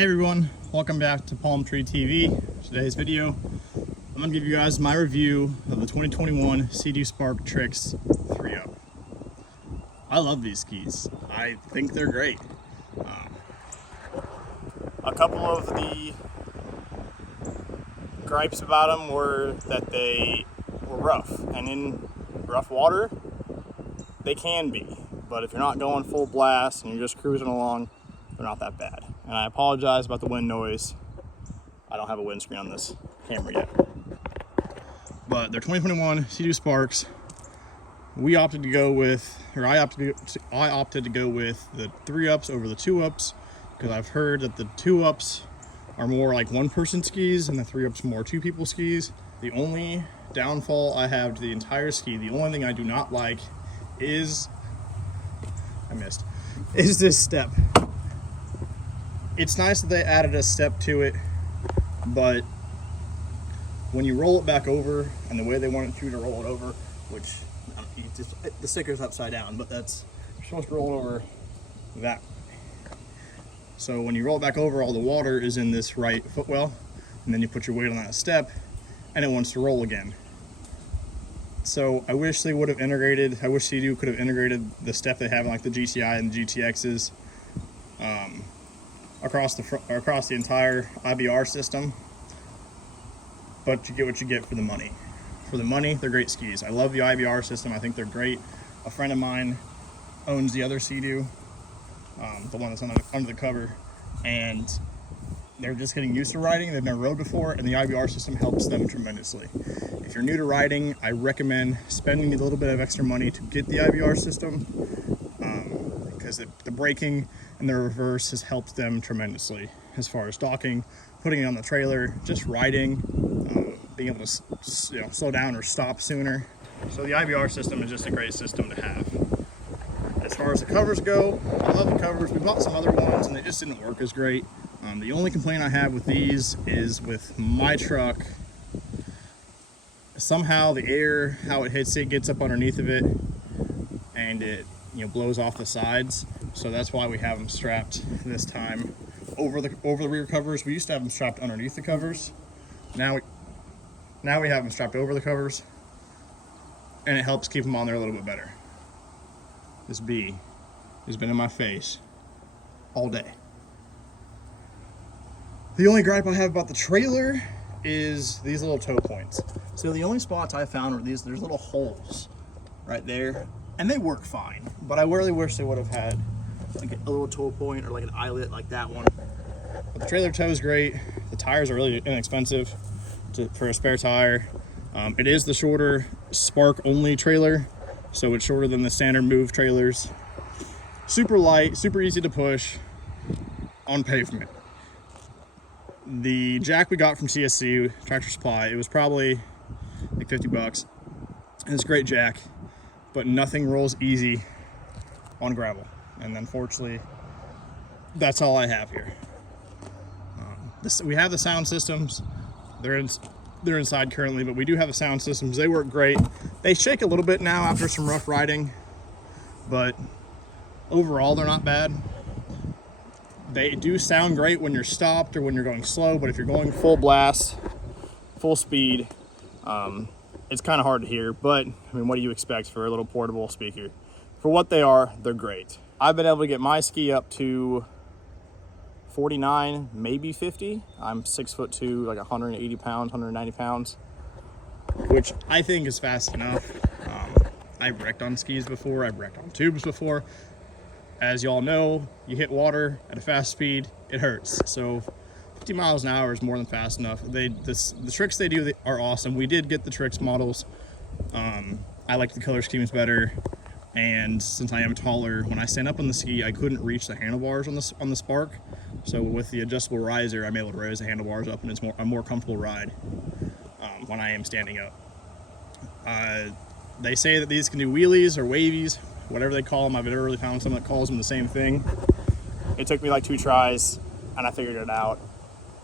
Hey everyone, welcome back to Palm Tree TV. Today's video, I'm going to give you guys my review of the 2021 Seadoo Spark Tricks 3-Up. I love these skis. I think they're great. A couple of the gripes about them were that they were rough, and in rough water, they can be. But if you're not going full blast and you're just cruising along, they're not that bad. And I apologize about the wind noise. I don't have a windscreen on this camera yet. But they're 2021 Seadoo Sparks. I opted to go with the 3-Ups over the 2-Ups because I've heard that the 2-Ups are more like one-person skis and the 3-Ups more two-people skis. The only downfall I have to the entire ski, the only thing I do not like is this step. It's nice that they added a step to it, but when you roll it back over and the way they wanted you to roll it over, which the sticker's upside down, but you're supposed to roll it over that way. So when you roll it back over, all the water is in this right footwell, and then you put your weight on that step and it wants to roll again. So I wish they would have integrated, I wish Seadoo could have integrated the step they have in like the GTI and the GTXs across the entire IBR system. But you get what you get for the money. For the money, they're great skis. I love the IBR system. I think they're great. A friend of mine owns the other Seadoo, the one that's under the cover, and they're just getting used to riding. They've never rode before, and the IBR system helps them tremendously. If you're new to riding, I recommend spending a little bit of extra money to get the IBR system, because the braking and the reverse has helped them tremendously as far as docking, putting it on the trailer, just riding, being able to slow down or stop sooner. So the IBR system is just a great system to have. As far as the covers go, I love the covers. We bought some other ones and they just didn't work as great. The only complaint I have with these is with my truck. Somehow the air, how it hits it, gets up underneath of it, and it blows off the sides. So that's why we have them strapped this time over the rear covers. We used to have them strapped underneath the covers. Now we have them strapped over the covers, and it helps keep them on there a little bit better. This bee has been in my face all day. The only gripe I have about the trailer is these little toe points. So the only spots I found were there's little holes right there, and they work fine, but I really wish they would have had like a little toe point or like an eyelet like that one. But the trailer toe is great. The tires are really inexpensive for a spare tire. It is the shorter Spark only trailer, so it's shorter than the standard move trailers. Super light, super easy to push on pavement. The jack we got from CSC, Tractor Supply, it was probably like 50 bucks. And it's a great jack, but nothing rolls easy on gravel. And unfortunately, that's all I have here. We have the sound systems. They're inside currently, but we do have the sound systems. They work great. They shake a little bit now after some rough riding, but overall they're not bad. They do sound great when you're stopped or when you're going slow, but if you're going full blast, full speed, it's kind of hard to hear. But I mean, what do you expect for a little portable speaker? For what they are, they're great. I've been able to get my ski up to 49, maybe 50. I'm 6'2", like 180 pounds, 190 pounds, which I think is fast enough. I've wrecked on skis before. I've wrecked on tubes before. As y'all know, you hit water at a fast speed, it hurts. So 50 miles an hour is more than fast enough. The tricks they do are awesome. We did get the tricks models. I like the color schemes better. And since I am taller, when I stand up on the ski, I couldn't reach the handlebars on the Spark. So with the adjustable riser, I'm able to raise the handlebars up, and it's a more comfortable ride when I am standing up. They say that these can do wheelies or wavies, whatever they call them. I've never really found someone that calls them the same thing. It took me like 2 tries, and I figured it out.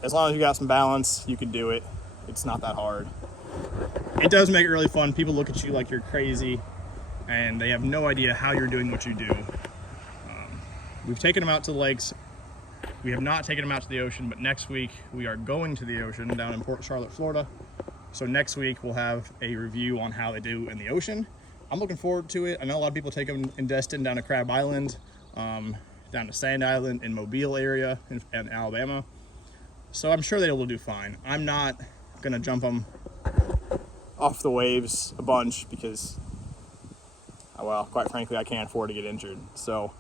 As long as you got some balance, you can do it. It's not that hard. It does make it really fun. People look at you like you're crazy, and they have no idea how you're doing what you do. We've taken them out to the lakes We have not taken them out to the ocean, but next week we are going to the ocean down in Port Charlotte, Florida. So next week we'll have a review on how they do in the ocean. I'm looking forward to it. I know a lot of people take them in Destin down to Crab Island, down to Sand Island in Mobile area in Alabama. So I'm sure they will do fine. I'm not gonna jump them off the waves a bunch because, well, quite frankly, I can't afford to get injured. So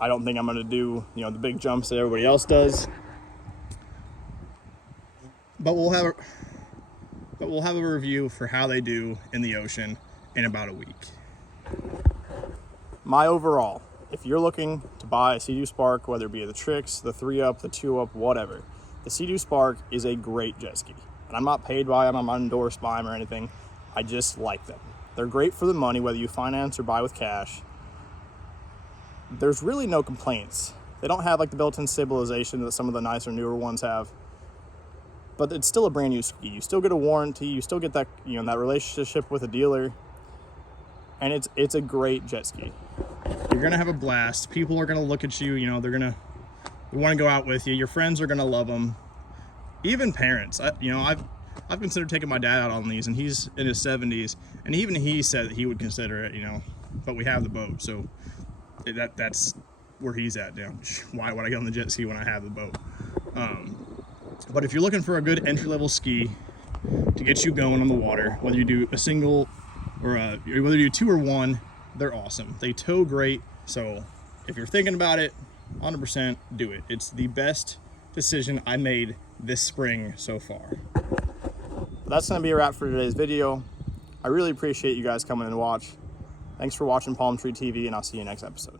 I don't think I'm gonna do, the big jumps that everybody else does. But we'll have a review for how they do in the ocean in about a week. My overall, if you're looking to buy a Seadoo Spark, whether it be the Tricks, the 3-Up, the 2-Up, whatever, the Seadoo Spark is a great jet ski. And I'm not paid by them, I'm not endorsed by them or anything. I just like them. They're great for the money, whether you finance or buy with cash. There's really no complaints. They don't have like the built-in stabilization that some of the nicer, newer ones have. But it's still a brand new ski. You still get a warranty. You still get that, that relationship with a dealer. And it's a great jet ski. You're gonna have a blast. People are gonna look at you. They're gonna want to go out with you. Your friends are gonna love them. Even parents. I've considered taking my dad out on these, and he's in his 70s, and even he said that he would consider it. But we have the boat, so that's where he's at now. Why would I get on the jet ski when I have the boat? But if you're looking for a good entry-level ski to get you going on the water, whether you do a single or whether you do 2 or 1, they're awesome. They tow great. So if you're thinking about it, 100% do it. It's the best decision I made this spring so far. That's going to be a wrap for today's video. I really appreciate you guys coming and watch. Thanks for watching Palm Tree TV, and I'll see you next episode.